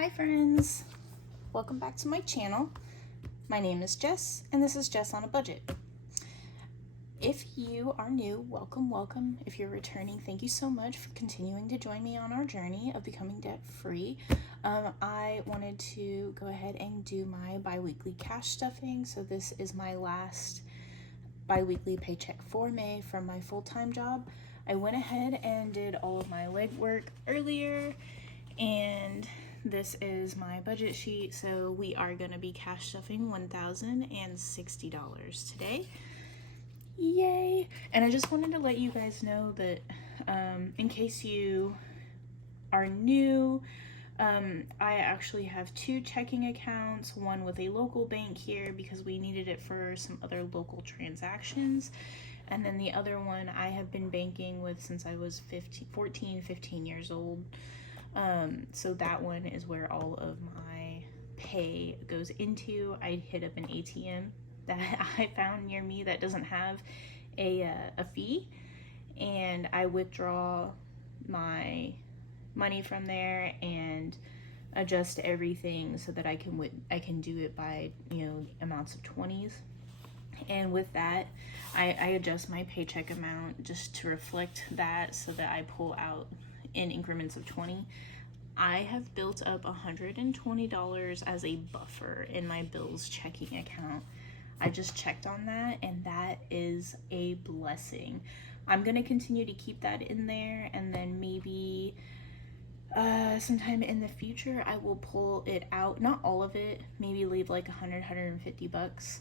Hi friends, welcome back to my channel. My name is Jess and this is Jess on a Budget. If you are new, welcome. If you're returning, thank you so much for continuing to join me on our journey of becoming debt free. I wanted to go ahead and do my bi-weekly cash stuffing. So this is my last bi-weekly paycheck for May from my full-time job. I went ahead and did all of my legwork earlier, and this is my budget sheet. So we are going to be cash stuffing $1,060 today. Yay! And I just wanted to let you guys know that in case you are new, I actually have two checking accounts, one with a local bank here because we needed it for some other local transactions, and then the other one I have been banking with since I was 15 years old. So that one is where all of my pay goes into. I hit up an ATM that I found near me that doesn't have a fee, and I withdraw my money from there and adjust everything so that I can do it by, amounts of 20s. And with that, I adjust my paycheck amount just to reflect that so that I pull out in increments of 20. I have built up $120 as a buffer in my bills checking account. I just checked on that, and that is a blessing. I'm going to continue to keep that in there, and then maybe sometime in the future I will pull it out, not all of it, maybe leave like $150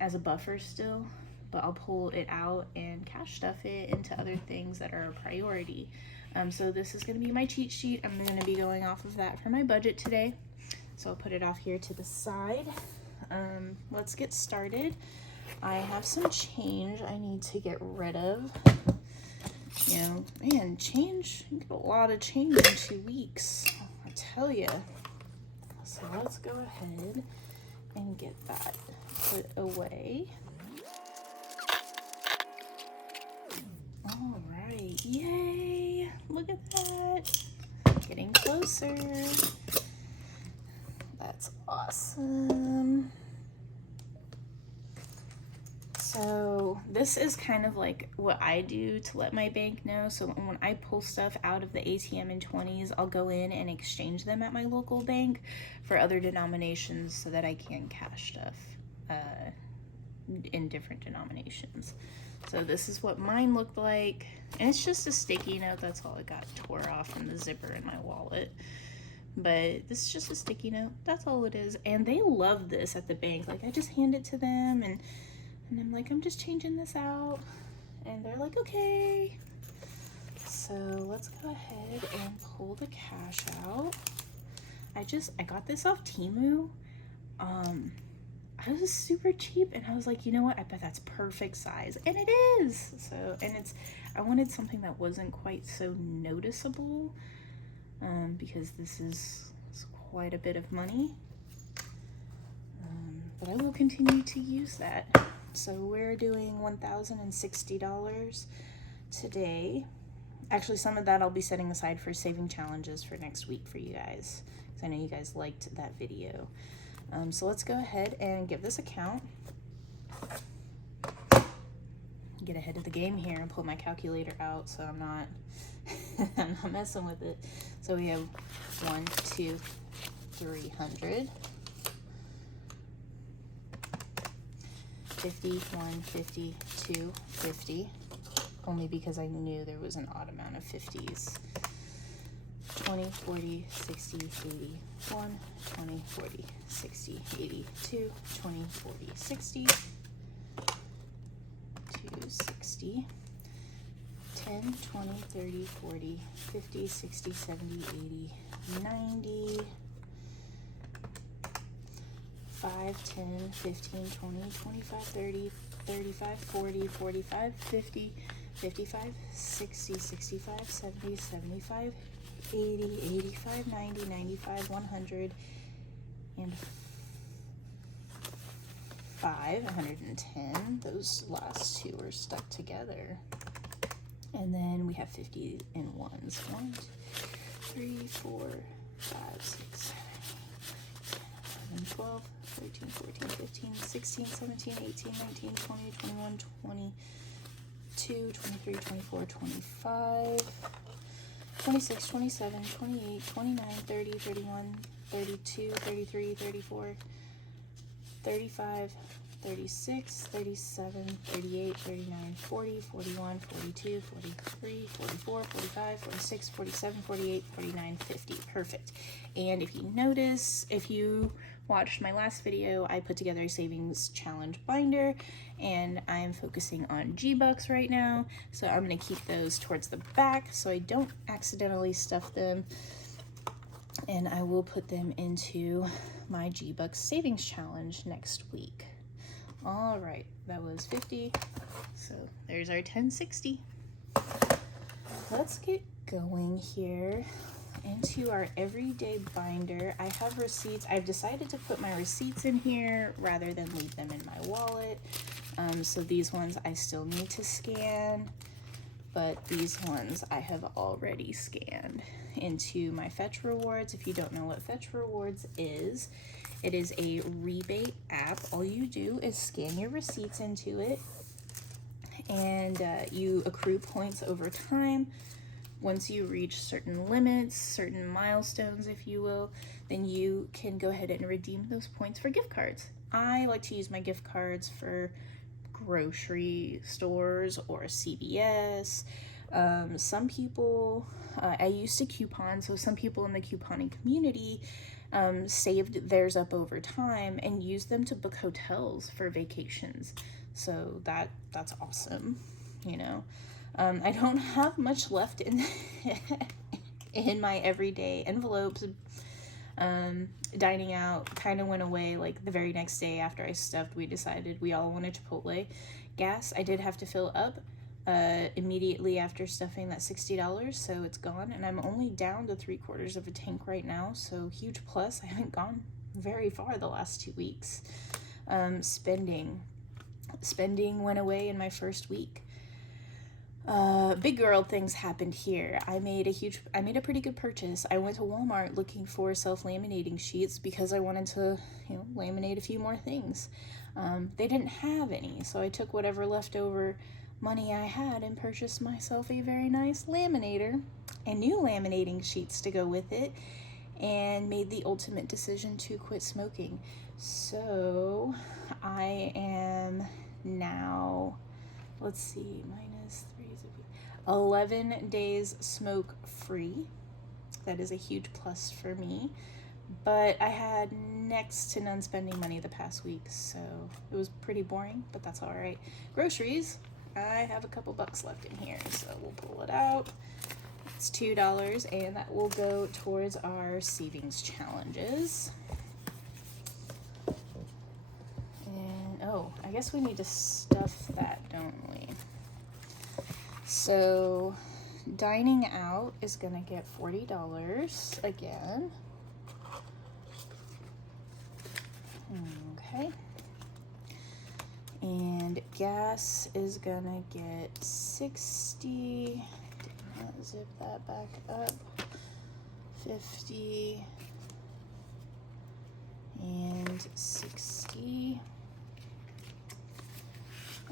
as a buffer still, but I'll pull it out and cash stuff it into other things that are a priority. So this is going to be my cheat sheet. I'm going to be going off of that for my budget today. So I'll put it off here to the side. Let's get started. I have some change I need to get rid of. Man, change, you get a lot of change in 2 weeks, I tell you. So let's go ahead and get that put away. All right, yay, look at that, getting closer. That's awesome. So this is kind of like what I do to let my bank know. So when I pull stuff out of the ATM in 20s, I'll go in and exchange them at my local bank for other denominations so that I can cash stuff in different denominations. So this is what mine looked like, and it's just a sticky note. That's all it got tore off from the zipper in my wallet. But this is just a sticky note. That's all it is. And they love this at the bank. Like, I just hand it to them, and I'm like, I'm just changing this out. And they're like, okay. So let's go ahead and pull the cash out. I got this off Temu. I was super cheap, and I was like, you know what? I bet that's perfect size. And it is. So, and I wanted something that wasn't quite so noticeable, because this is quite a bit of money. But I will continue to use that. So we're doing $1,060 today. Actually, some of that I'll be setting aside for saving challenges for next week for you guys, because I know you guys liked that video. So let's go ahead and give this a count. Get ahead of the game here and pull my calculator out so I'm not I'm not messing with it. So we have 1, 2, 300. 50, 150, 250, only because I knew there was an odd amount of 50s. 20, 40, 60, 80, 1, 20, 40, 60, 80, 2, 20, 40, 60, 260, 10, 20, 30, 40, 50, 60, 70, 80, 90, 5, 10, 15, 20, 25, 30, 35, 40, 45, 50, 55, 60, 65, 70, 75, 80, 85, 90, 95, 100, and 110. Those last two are stuck together. And then we have 50 in ones. 1, 2, 3, 4, 5, 6, 7, 12, 13, 14, 15, 16, 17, 18, 19, 20, 21, 22, 23, 24, 25, 26, 27, 28, 29, 30, 31, 32, 33, 34, 35, 36, 37, 38, 39, 40, 41, 42, 43, 44, 45, 46, 47, 48, 49, 50. Perfect. And if you notice, if you watched my last video, I put together a savings challenge binder, and I'm focusing on G-Bucks right now. So I'm going to keep those towards the back so I don't accidentally stuff them. And I will put them into my G-Bucks savings challenge next week. All right, that was 50. So there's our 1060. Let's get going here into our everyday binder. I have receipts. I've decided to put my receipts in here rather than leave them in my wallet. So these ones I still need to scan, but these ones I have already scanned into my Fetch Rewards. If you don't know what Fetch Rewards is, it is a rebate app. All you do is scan your receipts into it, and you accrue points over time. Once you reach certain limits, certain milestones, if you will, then you can go ahead and redeem those points for gift cards. I like to use my gift cards for grocery stores or CVS. Some people, I used to coupon, so some people in the couponing community saved theirs up over time and used them to book hotels for vacations. So that's awesome, you know. I don't have much left in in my everyday envelopes. Dining out kind of went away like the very next day after I stuffed. We decided we all wanted Chipotle. Gas, I did have to fill up immediately after stuffing that $60, so it's gone, and I'm only down to 3/4 of a tank right now, so huge plus. I haven't gone very far the last 2 weeks. Spending went away in my first week. Big girl things happened here. I made a pretty good purchase. I went to Walmart looking for self-laminating sheets because I wanted to, laminate a few more things. They didn't have any, so I took whatever leftover money I had and purchased myself a very nice laminator and new laminating sheets to go with it, and made the ultimate decision to quit smoking. So I am now, let's see, minus 11 days smoke free. That is a huge plus for me. But I had next to none spending money the past week, so it was pretty boring, but that's all right. Groceries, I have a couple bucks left in here, so we'll pull it out. It's $2, and that will go towards our savings challenges. And oh, I guess we need to stuff that, don't we? So dining out is gonna get $40 again. Okay. And gas is gonna get 60. Did not zip that back up. 50 and 60.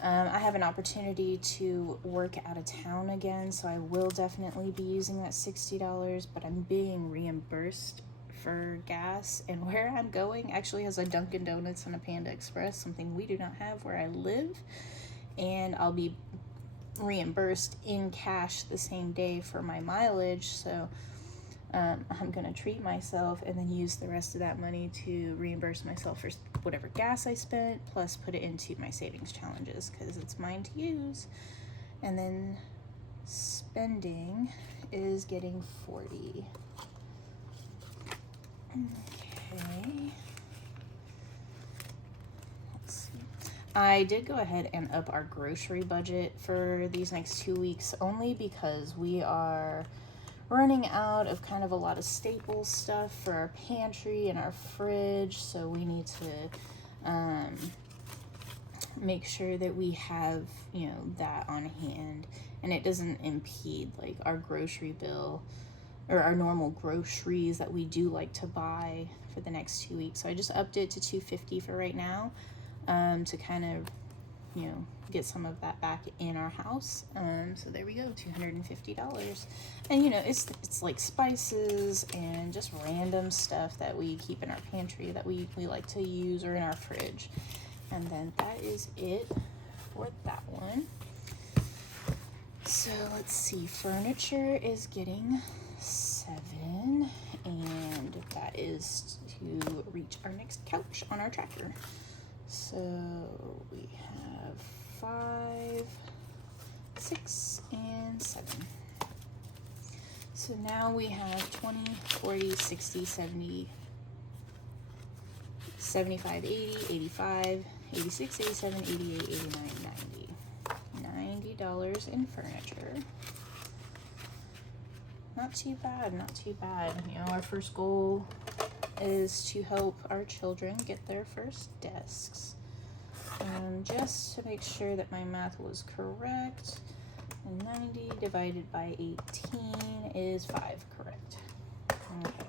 I have an opportunity to work out of town again, so I will definitely be using that $60, but I'm being reimbursed for gas, and where I'm going actually has a Dunkin' Donuts and a Panda Express, something we do not have where I live, and I'll be reimbursed in cash the same day for my mileage, so I'm gonna treat myself and then use the rest of that money to reimburse myself for whatever gas I spent, plus put it into my savings challenges because it's mine to use. And then spending is getting 40. Okay. Let's see. I did go ahead and up our grocery budget for these next 2 weeks only because we are running out of kind of a lot of staple stuff for our pantry and our fridge, so we need to make sure that we have that on hand and it doesn't impede like our grocery bill or our normal groceries that we do like to buy for the next 2 weeks. So I just upped it to $250 for right now, to kind of, you know, get some of that back in our house. So there we go, $250. And you know, it's like spices and just random stuff that we keep in our pantry that we like to use, or in our fridge. And then that is it for that one. So let's see, furniture is getting $7, and that is to reach our next couch on our tracker. So we have 5, 6, and 7. So now we have 20, 40, 60, 70, 75, 80, 85, 86, 87, 88, 89, 90. $90 in furniture. Not too bad, not too bad. You know, our first goal is to help our children get their first desks. Just to make sure that my math was correct, 90 divided by 18 is 5, correct. Okay.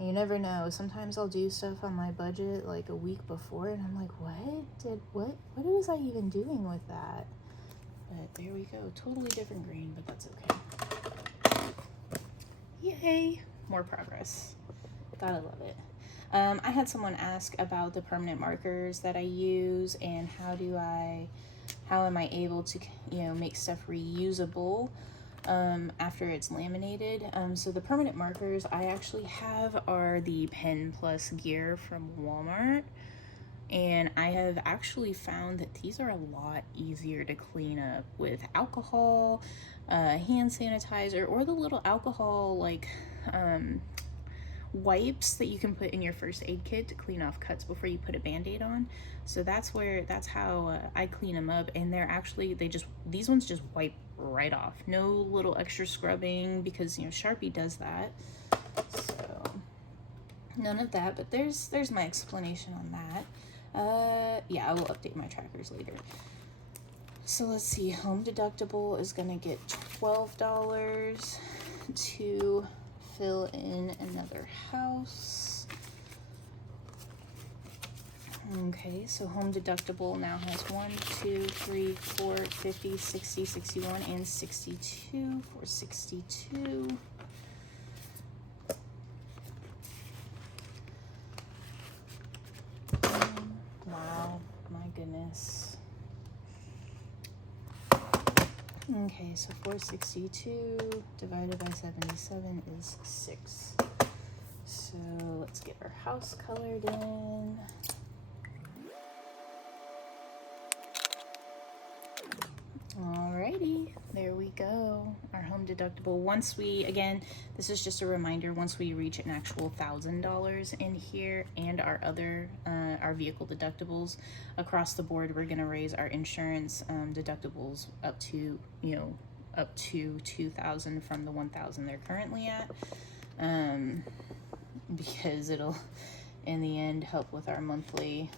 You never know. Sometimes I'll do stuff on my budget like a week before, and I'm like, what was I even doing with that? But there we go. Totally different green, but that's okay. Yay! More progress. Gotta love it. I had someone ask about the permanent markers that I use, and how am I able to, you know, make stuff reusable after it's laminated. So the permanent markers I actually have are the Pen Plus Gear from Walmart, and I have actually found that these are a lot easier to clean up with alcohol, hand sanitizer, or the little alcohol like wipes that you can put in your first aid kit to clean off cuts before you put a band-aid on. So that's how I clean them up, and these ones just wipe right off. No little extra scrubbing, because you know Sharpie does that. So none of that, but there's my explanation on that. Yeah, I will update my trackers later. So let's see, home deductible is gonna get $12 to fill in another house. Okay, so home deductible now has 1, 2, 3, 4, 50, 60, 61, and 62 for 62. Wow, my goodness. Okay, so 462 divided by 77 is 6. So let's get our house colored in. Alrighty, there we go. Our home deductible. This is just a reminder, once we reach an actual $1,000 in here, and our other, our vehicle deductibles across the board, we're gonna raise our insurance deductibles up to $2,000 from the $1,000 they're currently at, because it'll, in the end, help with our monthly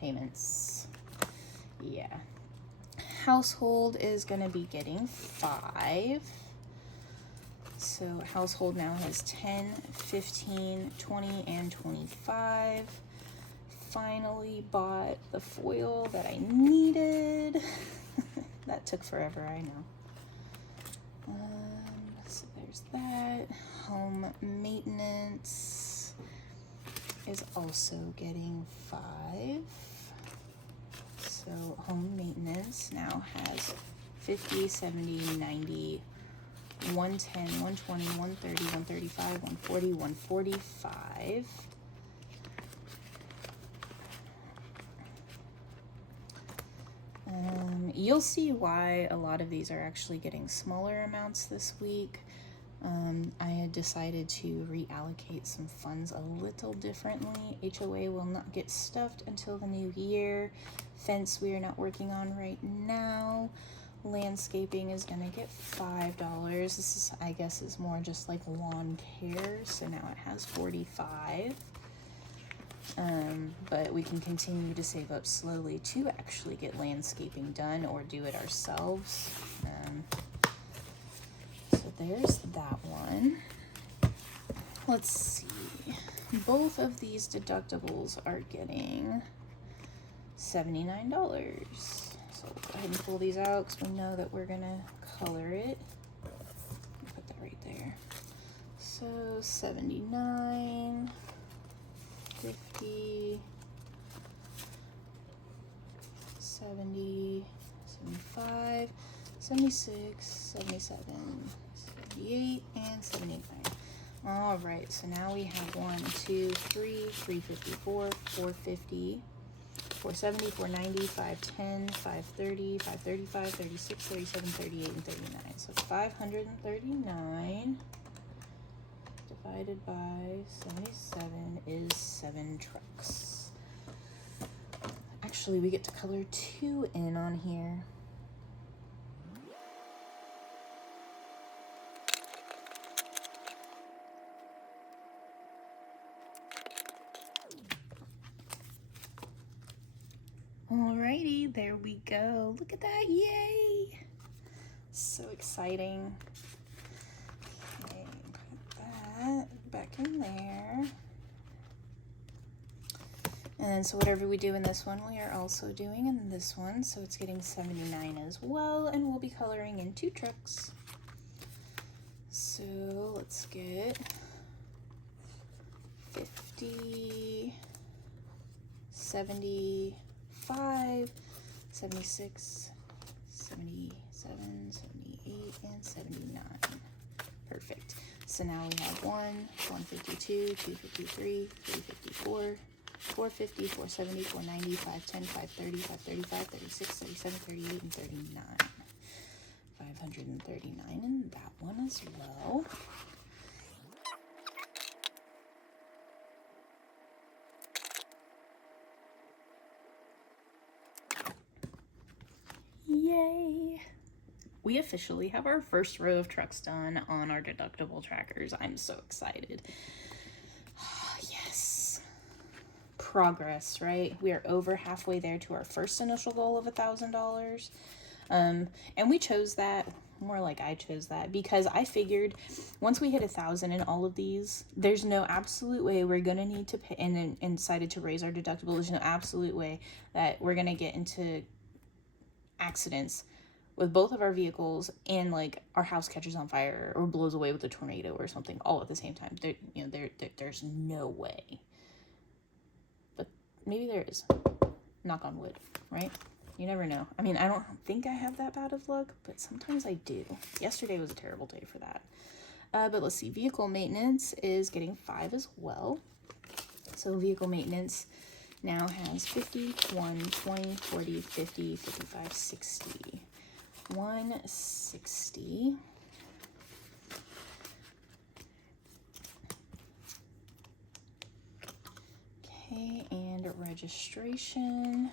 payments. Yeah. Household is going to be getting 5. So household now has 10, 15, 20, and 25. Finally bought the foil that I needed. That took forever, I know. So there's that. Home maintenance is also getting 5. So home maintenance now has 50, 70, 90, 110, 120, 130, 135, 140, 145. You'll see why a lot of these are actually getting smaller amounts this week. I had decided to reallocate some funds a little differently. HOA will not get stuffed until the new year. Fence we are not working on right now. Landscaping is gonna get $5. This is, I guess, is more just like lawn care, so now it has 45. But we can continue to save up slowly to actually get landscaping done or do it ourselves. So there's that one. Let's see. Both of these deductibles are getting $79. So we'll go ahead and pull these out because we know that we're gonna color it. Put that right there. So 79, 50, 70, 75, 76, 77, 78, and 79. All right, so now we have 1, 2, 3, 354, 450, 470, 490, 510, 530, 535, 36, 37, 38, and 39. So 539 divided by 77 is 7 trucks. Actually, we get to color 2 in on here. Alrighty, there we go. Look at that, yay! So exciting. Okay, put that back in there. And so whatever we do in this one, we are also doing in this one. So it's getting 79 as well, and we'll be coloring in 2 trucks. So let's get 50, 75, 76, 77, 78, and 79. Perfect. So now we have 152, 253, 354, 450, 470, 490, 510, 530, 535, 36, 37, 38, and 39. 539 in that one as well. Yay! We officially have our first row of trucks done on our deductible trackers. I'm so excited. Yes. Progress, right? We are over halfway there to our first initial goal of $1,000. And we chose that, more like I chose that, because I figured once we hit 1,000 in all of these, there's no absolute way we're gonna need to pay, and decided to raise our deductible. There's no absolute way that we're gonna get into accidents with both of our vehicles and like our house catches on fire or blows away with a tornado or something all at the same time. There's no way. But maybe there is. Knock on wood, right? You never know. I mean, I don't think I have that bad of luck, but sometimes I do. Yesterday was a terrible day for that. But let's see, vehicle maintenance is getting 5 as well. So vehicle maintenance now has 50, 1, 20, 40, 50, 55, 60. 160. Okay, and registration.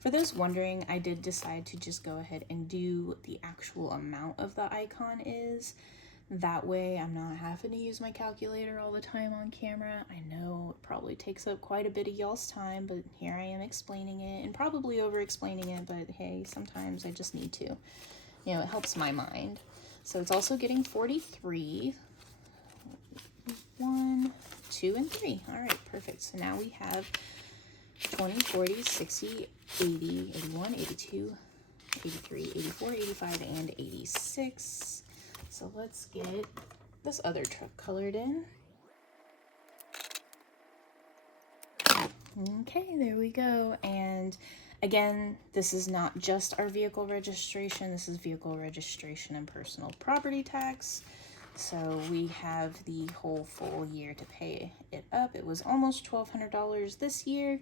For those wondering, I did decide to just go ahead and do the actual amount of the icon is. That way I'm not having to use my calculator all the time on camera. I know it probably takes up quite a bit of y'all's time, but here I am explaining it and probably over explaining it, but hey, sometimes I just need to. You know, it helps my mind. So it's also getting 43. 1, 2, and 3. All right, perfect. So now we have 20, 40, 60, 80, 81, 82, 83, 84, 85, and 86. So let's get this other truck colored in. Okay, there we go. And again, this is not just our vehicle registration. This is vehicle registration and personal property tax. So we have the whole full year to pay it up. It was almost $1,200 this year.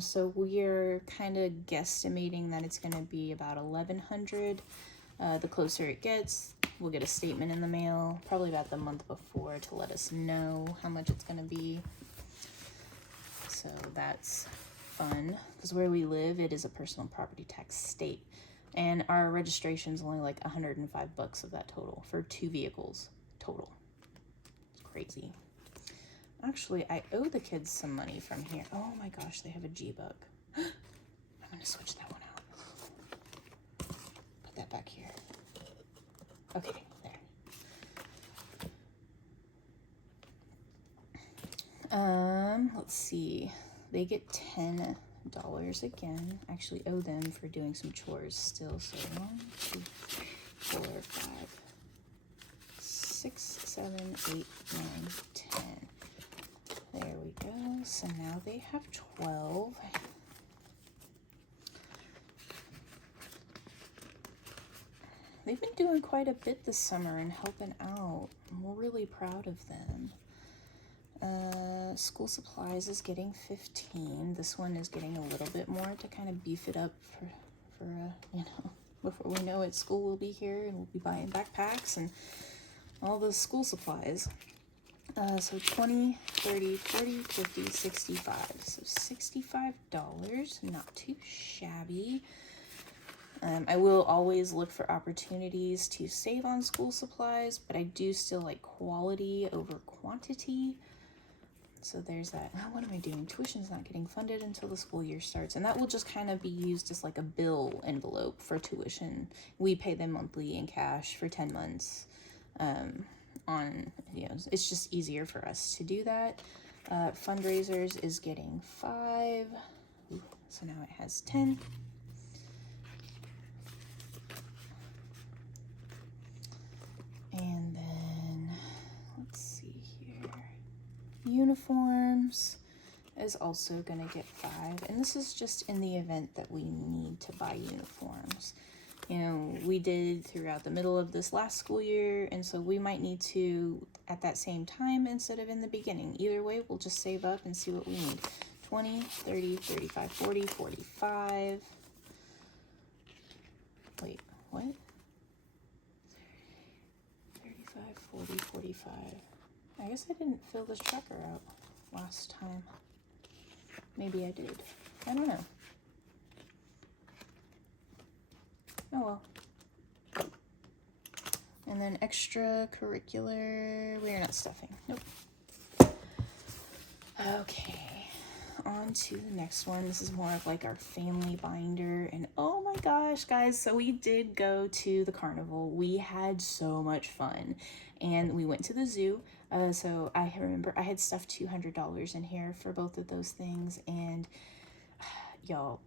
So we're kind of guesstimating that it's going to be about $1,100. The closer it gets, we'll get a statement in the mail, probably about the month before, to let us know how much it's going to be. So that's fun, because where we live, it is a personal property tax state. And our registration is only like $105 of that total for 2 vehicles total. It's crazy. Actually, I owe the kids some money from here. Oh my gosh, they have a G-Bug. I'm going to switch that one out. Put that back here. Okay, there. Let's see. They get $10 again. Actually owe them for doing some chores still. So 1, 2, 3, 4, 5, 6, 7, 8, 9, 10. There we go. So now they have 12. They've been doing quite a bit this summer and helping out. We're really proud of them. School supplies is getting 15. This one is getting a little bit more to kind of beef it up for you know, before we know it, school will be here and we'll be buying backpacks and all the school supplies. So 20, 30, 40, 50, 65. So $65, not too shabby. I will always look for opportunities to save on school supplies, but I do still like quality over quantity. So there's that. Oh, what am I doing? Tuition's not getting funded until the school year starts. And that will just kind of be used as like a bill envelope for tuition. We pay them monthly in cash for 10 months. It's just easier for us to do that. Fundraisers is getting 5. Ooh, so now it has 10. And then, let's see here. Uniforms is also going to get 5. And this is just in the event that we need to buy uniforms. You know, we did throughout the middle of this last school year, and so we might need to at that same time instead of in the beginning. Either way, we'll just save up and see what we need. 20, 30, 35, 40, 45. Wait, what? 35, 40, 45. I guess I didn't fill this tracker out last time. Maybe I did. I don't know. Oh well. And then extracurricular, we're not stuffing. Nope. Okay, on to the next one. This is more of like our family binder. And oh my gosh, guys, so we did go to the carnival. We had so much fun. And we went to the zoo. So I remember I had stuffed $200 in here for both of those things. And y'all,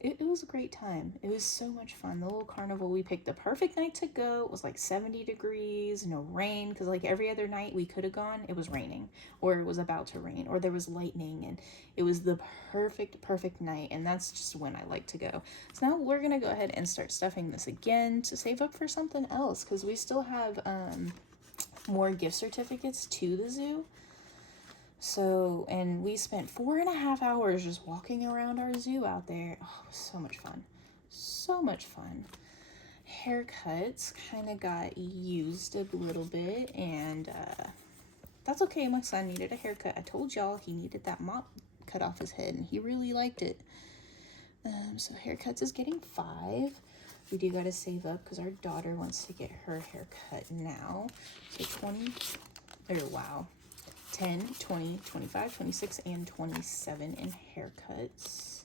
it was a great time. It was so much fun. The little carnival, we picked the perfect night to go. It was like 70 degrees, no rain, because like every other night we could have gone, it was raining, or it was about to rain, or there was lightning, and it was the perfect night, and that's just when I like to go. So now we're going to go ahead and start stuffing this again to save up for something else, because we still have more gift certificates to the zoo. So, and we spent 4.5 hours just walking around our zoo out there. Oh, it was so much fun. So much fun. Haircuts kind of got used a little bit, and that's okay. My son needed a haircut. I told y'all he needed that mop cut off his head, and he really liked it. So haircuts is getting 5. We do got to save up because our daughter wants to get her haircut now. So 10, 20, 25, 26, and 27 in haircuts.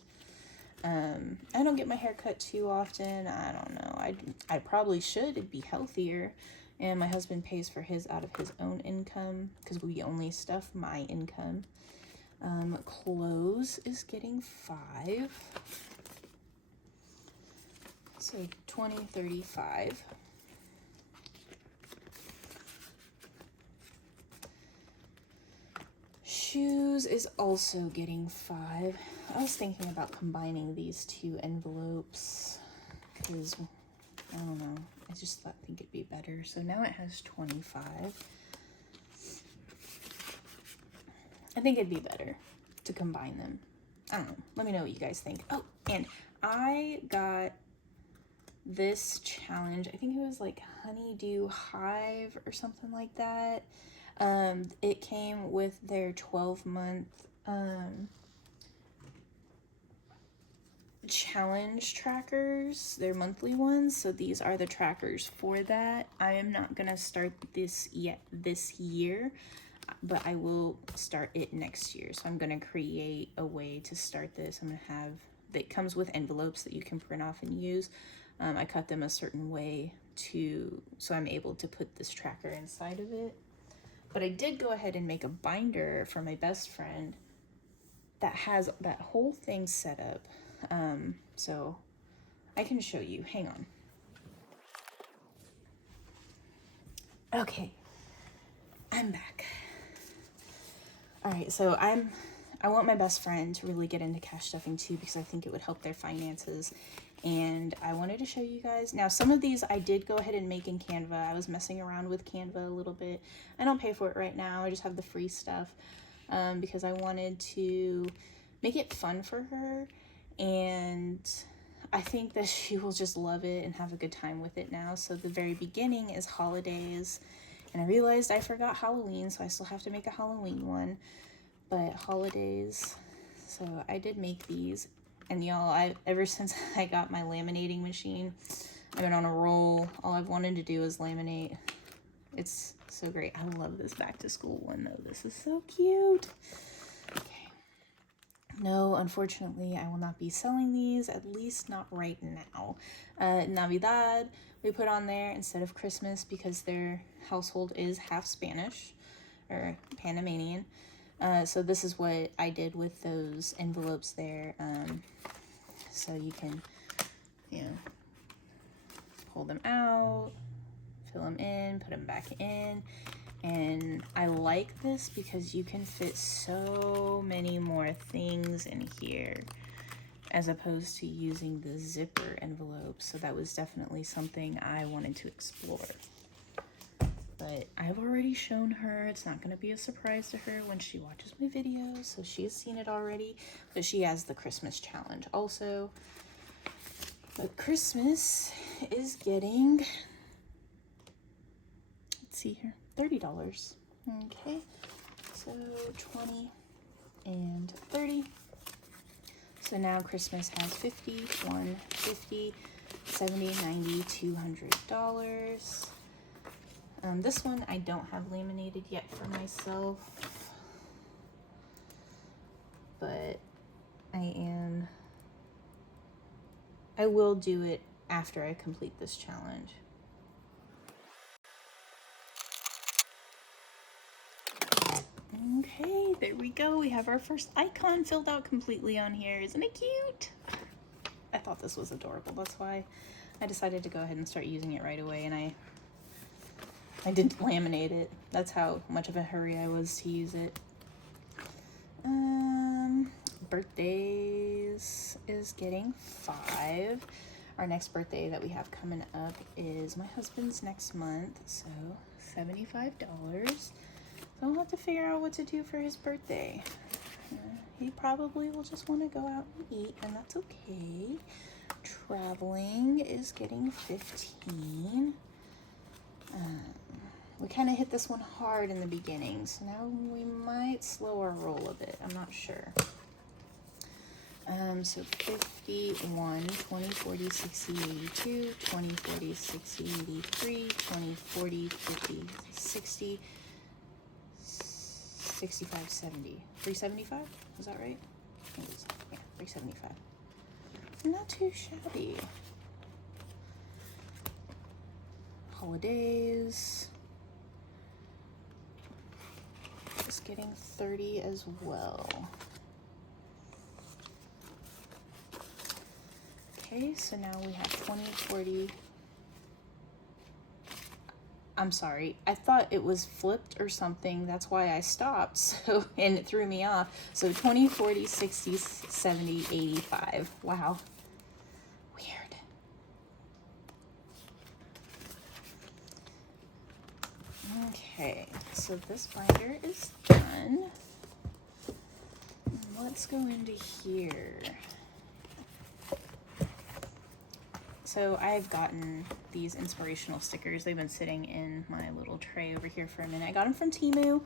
I don't get my hair cut too often. I don't know. I probably should. It'd be healthier. And my husband pays for his out of his own income because we only stuff my income. Clothes is getting 5. So 20, 35. Shoes is also getting 5. I was thinking about combining these 2 envelopes because, I don't know, I think it'd be better. So now it has 25. I think it'd be better to combine them. I don't know. Let me know what you guys think. Oh, and I got this challenge. I think it was like Honeydew Hive or something like that. It came with their 12-month challenge trackers, their monthly ones. So these are the trackers for that. I am not gonna start this yet this year, but I will start it next year. So I'm gonna create a way to start this. I'm gonna have that comes with envelopes that you can print off and use. I cut them a certain way so I'm able to put this tracker inside of it. But I did go ahead and make a binder for my best friend that has that whole thing set up. So I can show you. Hang on. Okay, I'm back. All right, so I want my best friend to really get into cash stuffing too, because I think it would help their finances. And I wanted to show you guys. Now, some of these I did go ahead and make in Canva. I was messing around with Canva a little bit. I don't pay for it right now. I just have the free stuff because I wanted to make it fun for her. And I think that she will just love it and have a good time with it now. So the very beginning is holidays. And I realized I forgot Halloween, so I still have to make a Halloween one. But holidays, so I did make these. And y'all, ever since I got my laminating machine, I've been on a roll. All I've wanted to do is laminate. It's so great. I love this back to school one though. This is so cute. Okay. No, unfortunately, I will not be selling these, at least not right now. Navidad, we put on there instead of Christmas because their household is half Spanish or Panamanian. So this is what I did with those envelopes there. So you can, pull them out, fill them in, put them back in. And I like this because you can fit so many more things in here as opposed to using the zipper envelope. So that was definitely something I wanted to explore. But I've already shown her. It's not going to be a surprise to her when she watches my videos. So she has seen it already. But she has the Christmas challenge also. But Christmas is getting, let's see here, $30. Okay, so 20 and 30. So now Christmas has 50, 1, 50, 70, 90, $200. This one I don't have laminated yet for myself, but I will do it after I complete this challenge. Okay, there we go. We have our first icon filled out completely on here. Isn't it cute? I thought this was adorable. That's why I decided to go ahead and start using it right away, and I didn't laminate it. That's how much of a hurry I was to use it. Birthdays is getting 5. Our next birthday that we have coming up is my husband's next month, so $75. So I'll have to figure out what to do for his birthday. He probably will just want to go out and eat, and that's okay. Traveling is getting 15. We kind of hit this one hard in the beginning, so now we might slow our roll a bit. I'm not sure. So 51, 20, 40, 60, 82, 20, 40, 60, 83, 20, 40, 50, 60, 65, 70. 375? Was that right? I think it was, yeah, 375. Not too shabby. Holidays. Just getting 30 as well. Okay, so now we have 20, 40. I'm sorry, I thought it was flipped or something. That's why I stopped. So, and it threw me off. So 20, 40, 60, 70, 85. Wow. Weird. Okay, so this binder is done. Let's go into here. So I've gotten these inspirational stickers. They've been sitting in my little tray over here for a minute. I got them from Temu.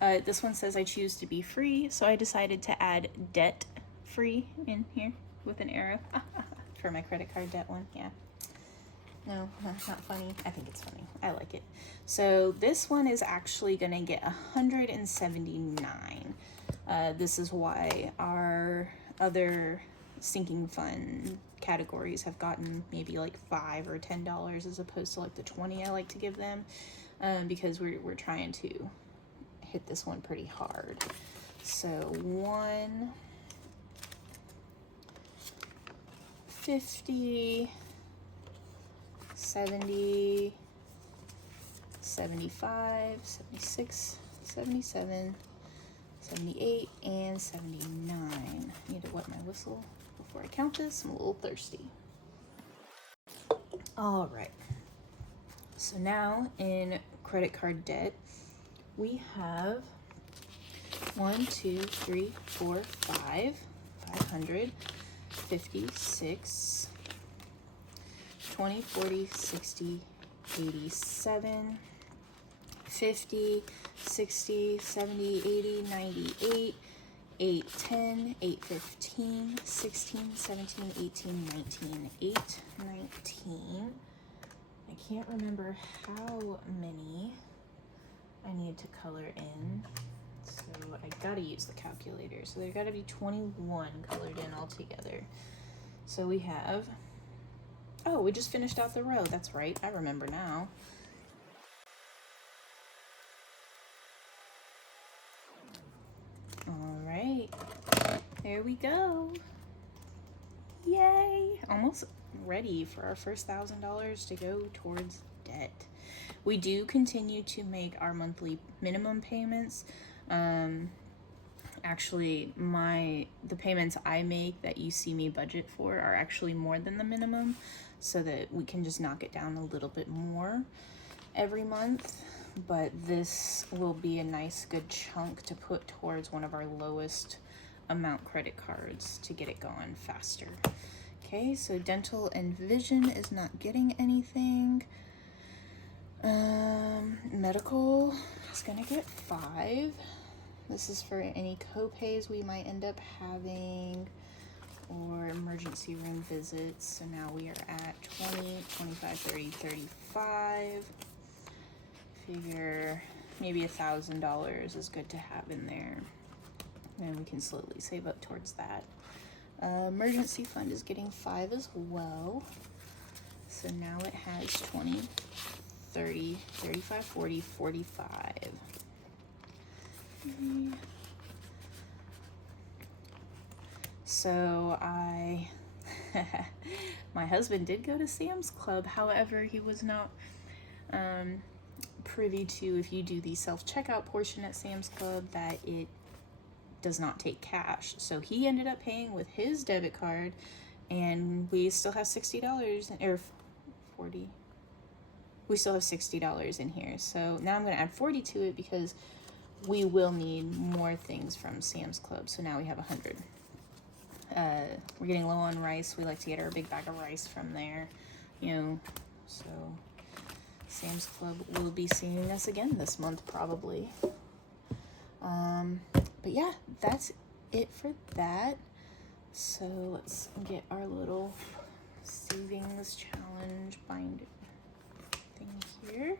This one says I choose to be free, so I decided to add debt free in here with an arrow for my credit card debt one. Yeah. No, that's not funny. I think it's funny. I like it. So this one is actually gonna get 179. This is why our other sinking fund categories have gotten maybe like $5 or $10 as opposed to like the 20 I like to give them, because we're trying to hit this one pretty hard. So 150, 70, 75, 76, 77, 78, and 79. I need to wet my whistle before I count this. I'm a little thirsty. All right. So now in credit card debt, we have 1, 2, 3, 4, 5, 500, 56, 20, 40, 60, 87, 50, 60, 70, 80, 98, 8, 10, 8, 15, 16, 17, 18, 19, 8, 19. I can't remember how many I need to color in, so I gotta use the calculator. So there gotta be 21 colored in altogether. So we have, oh, we just finished out the row. That's right, I remember now. All right, there we go. Yay! Almost ready for our first $1,000 to go towards debt. We do continue to make our monthly minimum payments. Actually, the payments I make that you see me budget for are actually more than the minimum, so that we can just knock it down a little bit more every month. But this will be a nice good chunk to put towards one of our lowest amount credit cards to get it going faster. Okay, so dental and vision is not getting anything. Medical is gonna get 5. This is for any co-pays we might end up having or emergency room visits. So now we are at 20, 25, 30, 35. Figure maybe $1,000 is good to have in there, and we can slowly save up towards that. Emergency fund is getting 5 as well. So now it has 20, 30, 35, 40, 45. So my husband did go to Sam's Club. However, he was not privy to, if you do the self-checkout portion at Sam's Club, that it does not take cash. So he ended up paying with his debit card, and we still have $60 or 40. We still have $60 in here. So now I'm going to add 40 to it because we will need more things from Sam's Club. So now we have 100. We're getting low on rice. We like to get our big bag of rice from there, so Sam's Club will be seeing us again this month probably. But yeah, that's it for that. So let's get our little savings challenge binder thing here,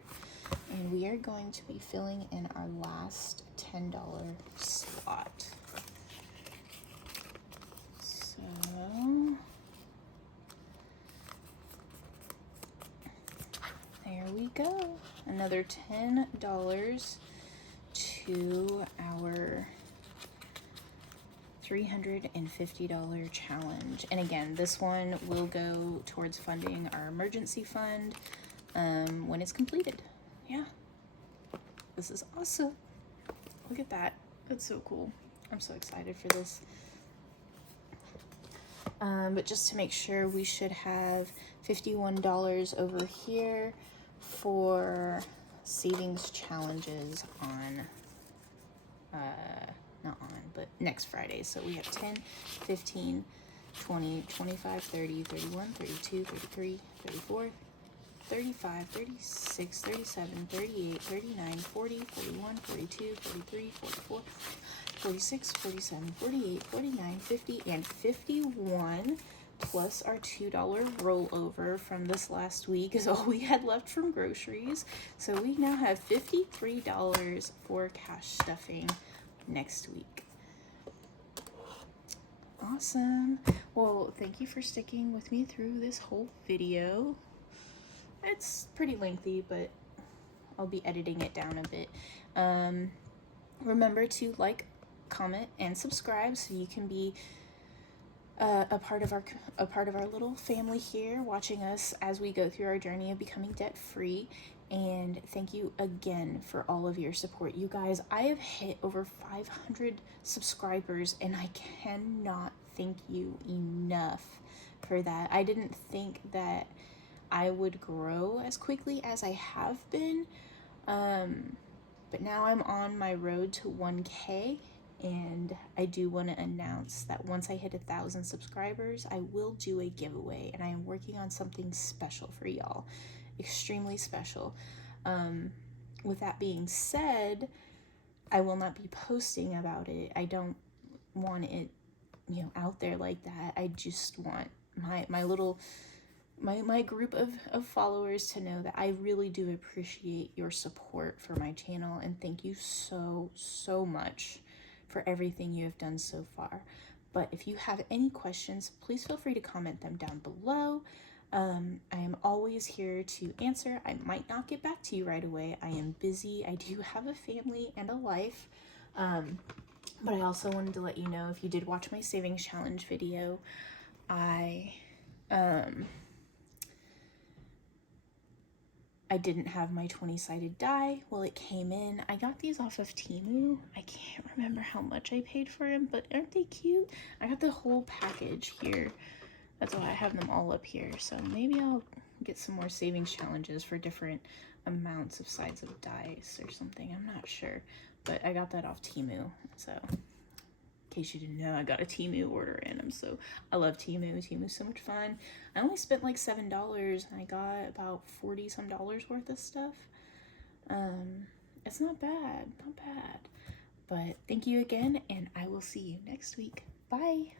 and we are going to be filling in our last $10 slot. So there we go, another $10 to our $350 challenge. And again, this one will go towards funding our emergency fund when it's completed. Yeah, this is awesome. Look at that. That's so cool. I'm so excited for this. But just to make sure, we should have $51 over here for savings challenges on not on, but next Friday. So we have 10, 15, 20, 25, 30, 31, 32, 33, 34, 35, 36, 37, 38, 39, 40, 41, 42, 43, 44, 46, 47, 48, 49, 50, and 51, plus our $2 rollover from this last week is all we had left from groceries. So we now have $53 for cash stuffing next week. Awesome. Well, thank you for sticking with me through this whole video. It's pretty lengthy, but I'll be editing it down a bit. Remember to like, comment, and subscribe so you can be a part of our little family here, watching us as we go through our journey of becoming debt free. And thank you again for all of your support, you guys. I have hit over 500 subscribers, and I cannot thank you enough for that. I didn't think that I would grow as quickly as I have been, but now I'm on my road to 1K, and I do want to announce that once I hit 1,000 subscribers, I will do a giveaway, and I am working on something special for y'all, extremely special. With that being said, I will not be posting about it. I don't want it, out there like that. I just want my group of followers to know that I really do appreciate your support for my channel, and thank you so much for everything you have done so far. But if you have any questions, please feel free to comment them down below. I am always here to answer. I might not get back to you right away. I am busy. I do have a family and a life. But I also wanted to let you know, if you did watch my savings challenge video, I didn't have my 20-sided die. Well, it came in. I got these off of Temu. I can't remember how much I paid for them, but aren't they cute? I got the whole package here. That's why I have them all up here. So maybe I'll get some more savings challenges for different amounts of sides of dice or something. I'm not sure, but I got that off Temu. So in case you didn't know, I got a Temu order in. I love Temu. Temu's so much fun. I only spent like $7 and I got about 40 some dollars worth of stuff. It's not bad, not bad. But thank you again, and I will see you next week. Bye.